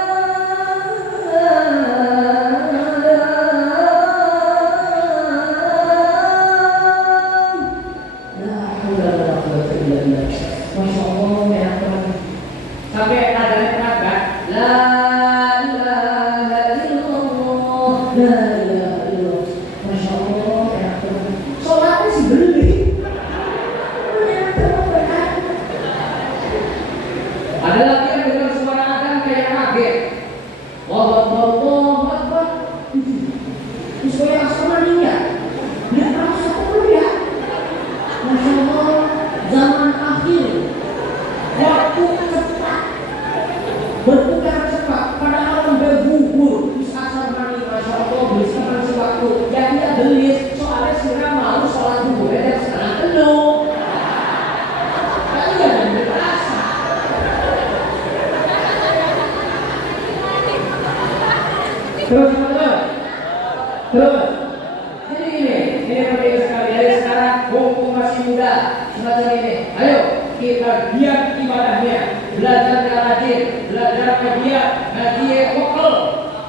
La haula wala quwwata illa billah. Masya Allah, enak temannya. Sampai adanya teragat, la ilaha illallah, la ilaha illallah. Masya Allah, enak teman. Sholatnya sih beli. Ada lagi yang dengar suara adzan kayak kaget. Allahu Akbar. Terus kayak asal dia. Dia merasa perlu ya. Masya Allah, zaman akhir. Waktu cepat berputar cepat. kita giat ibadahnya, belajarnya rajin, belajarnya giat, ngaji vokal,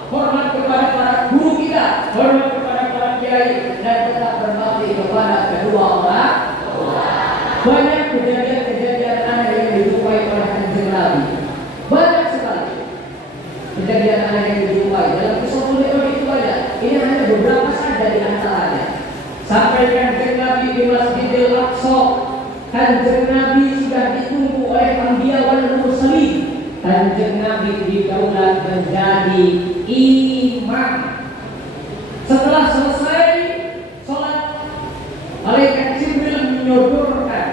hormat kepada para guru kita, hormat kepada para kiai, dan tetap berbakti kepada kedua orang. Banyak kejadian-kejadian aneh yang dijumpai oleh Kanjeng Nabi. Banyak sekali kejadian aneh yang dijumpai dalam kisah beliau itu ada. Ini hanya beberapa saja di antaranya. Sampai Kanjeng Nabi di Masjidil Aqsa, Kanjeng Nabi sudah ditunggu oleh Anbiya wal Mursalin. Kanjeng Nabi didaulat menjadi imam. Setelah selesai sholat, malaikat Jibril menyodorkan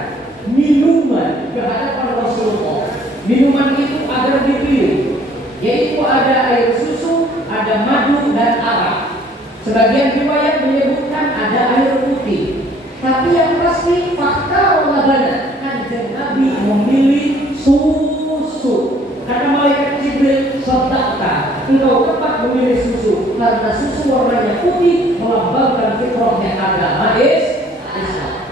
minuman ke hadapan Rasulullah. Minuman itu ada dipilih, yaitu ada air susu, ada madu dan arak. Sebagian riwayat menyebutkan ada air putih. Tapi yang pasti fakta ulama Kanjeng Nabi memilih susu. Kata malaikat Jibril, "Sadaqta, engkau tepat memilih susu karena susu warnanya putih melambangkan fitrahnya agama Islam."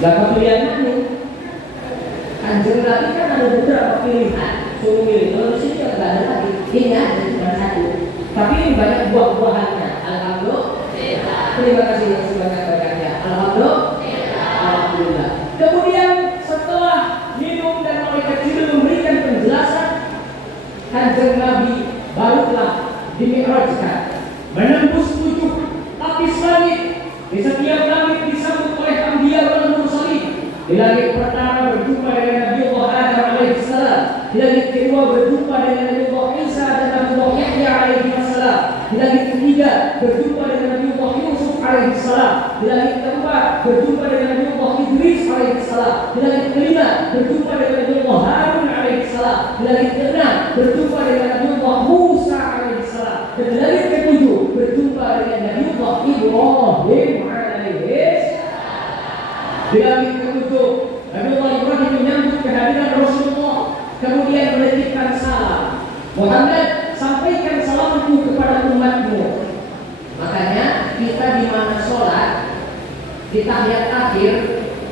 Lah pilihan mana? Kanjeng Nabi kan ada beberapa pilihan. Suruh milih, kalau di sini nggak ada lagi. Ini ada cuma satu. Tapi ini banyak buah-buahannya. Alhamdulillah. Terima kasih yang sebanyak-banyaknya. Alhamdulillah. Kemudian setelah minum dan malaikat Jibril memberikan penjelasan, Kanjeng Nabi barulah dimi'rajkan, menembus 7 lapis langit. Di setiap langit disambut oleh Anbiya wal Mursalin. Di langit pertama berjumpa dengan Nabi Adam alaihi salam. Di langit kedua berjumpa dengan Nabi Isa dan Nabi Yahya alaihi salam. Di langit ketiga berjumpa dengan Nabi Yusuf alaihi salam. Di langit keempat berjumpa dengan Nabi Idris alaihi salam. Di langit kelima berjumpa dengan Nabi Harun alaihi salam. Di langit keenam berjumpa dengan Nabi Musa alaihi salam. Dan di langit ketujuh berjumpa dengan Nabi Ibrahim alaihi salam. Di langit ketujuh Nabi Ibrahim menyambut kehadiran Rasulullah, kemudian menitipkan salam. Muhammad, sampaikan salamku kepada umatmu. Makanya kita di mana sholat, di tahiyat akhir,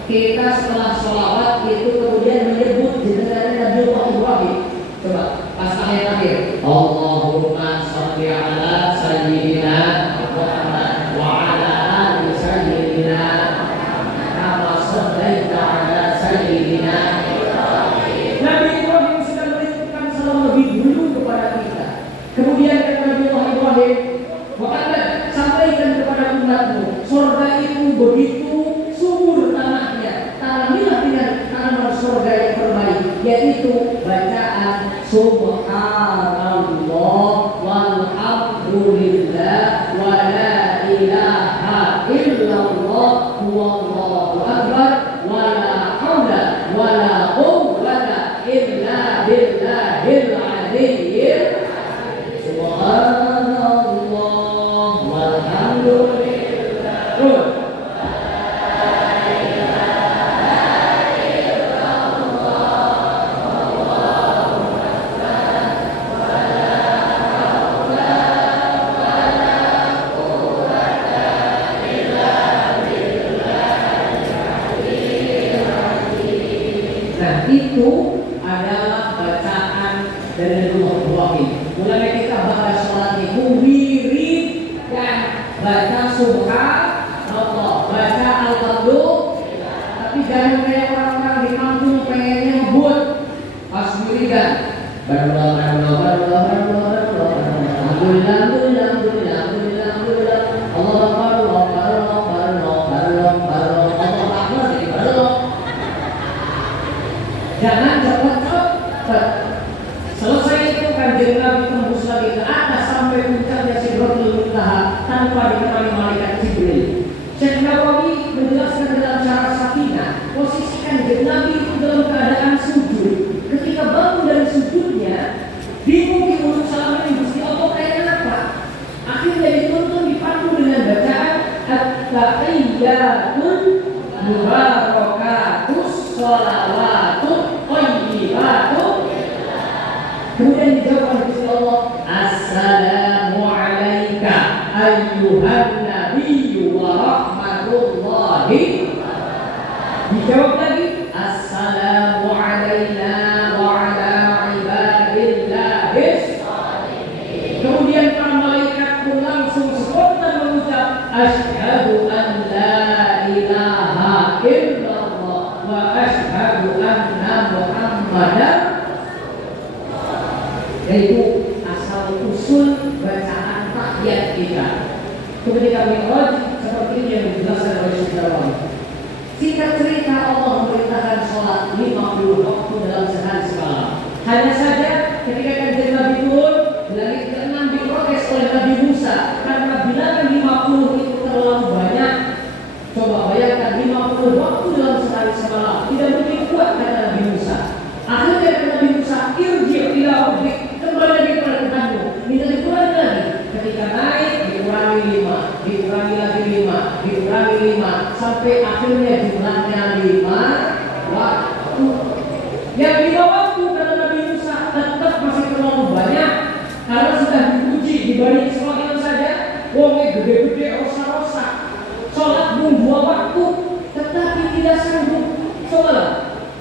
kita setelah sholawat itu kemudian menyebut jenengan Nabi Ibrahim. Coba pas tahiyat akhir, Allahumma sholli ala sayyidina Muhammad wa ala ali sayyidina kama shallaita ala sayyidina Ibrahim. Nabi Ibrahim sudah menitipkan salam lebih dulu kepada kita. Kemudian kata Nabi Ibrahim, Muhammad, sampaikan kepada umatmu, surga itu begitu subur tanahnya, tanamilah dengan tanaman surga yang terbaik, yaitu bacaan subhanallah walhamdulillah wa la ilaha illallah wallahu akbar wa la haula wa la quwwata illa billahil aliyyil subhanallah walhamdulillah. Itu adalah bacaan dari Ibrahim. Mulai kita baca sholat itu wirid dan baca subhanallah, baca alhamdulillah. Tapi jangan kayak orang-orang di kampung pengennya ngebut pas wiridan. Jangan cepat-cepat. Selesai itu Kanjeng Nabi tembus lagi ke atas sampai puncaknya Sidratul Muntaha tanpa ditemani malaikat Jibril. Syekh Nawawi menjelaskan dalam Syarah Sakinah, posisi Kanjeng Nabi itu dalam keadaan sujud. Ketika bangun dari sujudnya, bingung untuk salam ini Gusti Allah kayak apa? Akhirnya dituntun dipandu dengan bacaan at-tahiyyatul mubarakatus sholawatut thayyibatut. Kemudian dijawab oleh Gusti Allah, assalamu alayka ayyuhan nabiyyu wa rahmatullahi. Dijawab lagi, Singkat cerita, Allah memerintahkan sholat 50 waktu dalam sehari semalam. Hanya saja ketika kanjeng Nabi turun, langit ke-6 diprotes oleh Nabi Musa karena bilangan 50 itu terlalu banyak. Coba bayangkan 50 waktu dalam sehari semalam, tidak mungkin kuat kata Nabi Musa. Akhirnya kata Nabi Musa, irji' ila rabbik, kembali lagi kepada Tuhanmu, minta dikurangi lagi. Ketika naik dikurangi 5, dikurangi lagi 5, dikurangi 5, sampai akhirnya jumlahnya 5 waktu. Yang 5 waktu kata Nabi Musa tetap masih terlalu banyak karena sudah diuji dibanding Israel saja. Wongnya gede-gede rosa-rosa, sholat 2 waktu, tetapi tidak sanggup. Cobalah,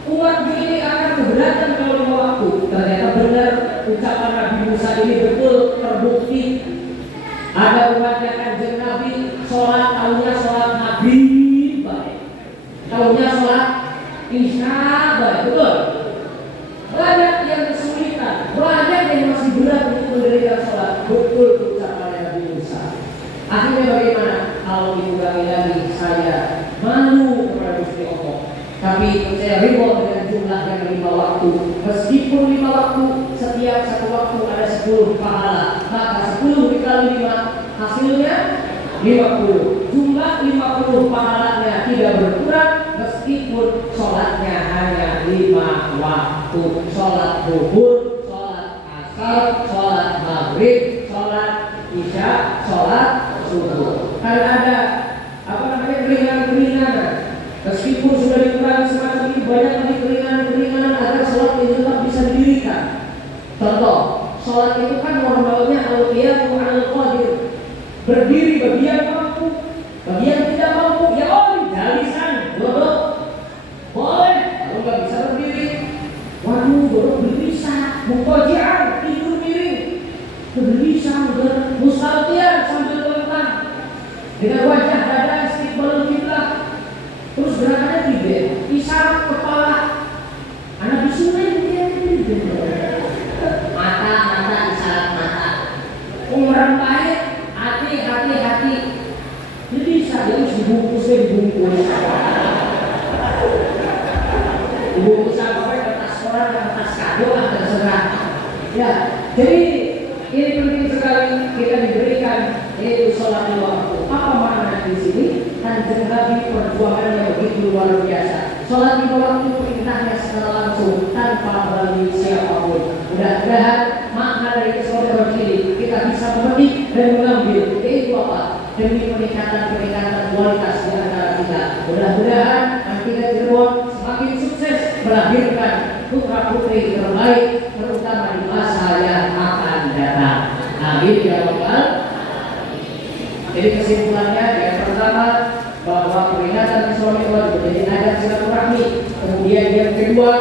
umat ini akan keberatan kalau 5 waktu. Ternyata benar ucapan Nabi Musa ini betul terbukti. Ada umatnya kanjeng Nabi sholat tahunya sholat maghrib baik, tahunya sholat isya baik, betul. Banyak yang kesulitan, banyak yang masih berat untuk mendirikan sholat, betul ucapan Nabi Musa. Akhirnya bagaimana? Kalau dikurangi lagi saya malu kepada Gusti Allah. Tapi saya ridho dengan jumlah yang 5 waktu. Meskipun 5 waktu, setiap satu waktu ada 10 pahala, maka 10 dikali 5 hasilnya 50. Jumlah 50 pahalanya tidak berkurang meskipun sholatnya hanya 5 waktu. Sholat zuhur, sholat asar, sholat maghrib, sholat isya, sholat subuh. Kan ada keringanan-keringanan. Meskipun sudah dikurangi semacam ini, banyak lagi keringanan-keringanan agar sholat itu tetap bisa didirikan. Contoh, sholat itu kan normalnya al-qiyamu 'alal qadir, berdiri bagi yang mampu, bagi yang tidak mampu ya jalisan, duduk boleh. Kalau nggak bisa berdiri, waduh duduk berpisah, mukojian, tidur miring, berpisah, mustalqiyan sambil melengkang dengan wajah dada istiqbalul kiblat. Terus gerakannya 3, isyarat kepala, anak bisunya dia mata isyarat mata, umran baik, hati. Jadi bisa dia harus dibungkus. Dibungkus apa? Kertas koran, kertas kado, terserah. Ya, jadi ini penting sekali kita diberikan yaitu sholat 5 waktu. Apa makna di sini? Kanjeng Nabi perjuangannya begitu luar biasa. Sholat 5 waktu perintahnya secara langsung tanpa bagi siapapun. Mudah-mudahan makna dari kesolehan ini kita bisa memetik dan mengambil. Yaitu apa? Demi peningkatan kualitas di antara kita. Mudah-mudahan kita Cirebon semakin sukses melahirkan putra-putri terbaik, terutama di masa yang akan datang. Amin ya rabbal. Jadi kesimpulannya yang pertama bahwa peringatan Isra Mi'raj menjadi adab silaturahmi. Kemudian yang kedua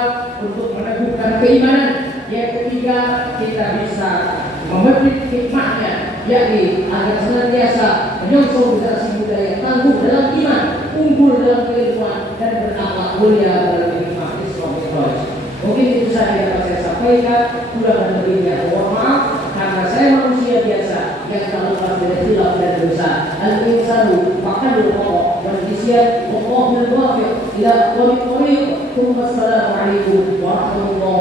untuk meneguhkan keimanan. Yang ketiga kita bisa memetik hikmahnya, yakni agar senantiasa menyongsong generasi muda yang tangguh dalam iman, unggul dalam keilmuan dan berakhlak mulia dalam hikmah Isra Mi'raj. Mungkin itu saja yang dapat saya sampaikan. Kurang dan lebihnya mohon maaf karena saya manusia biasa yang terlepas dari khilaf dan dosa. Al-insanu faqadul khata wal nisyan wallahu al-waffiq ila aqwamit thariq. Assalamualaikum warahmatullahi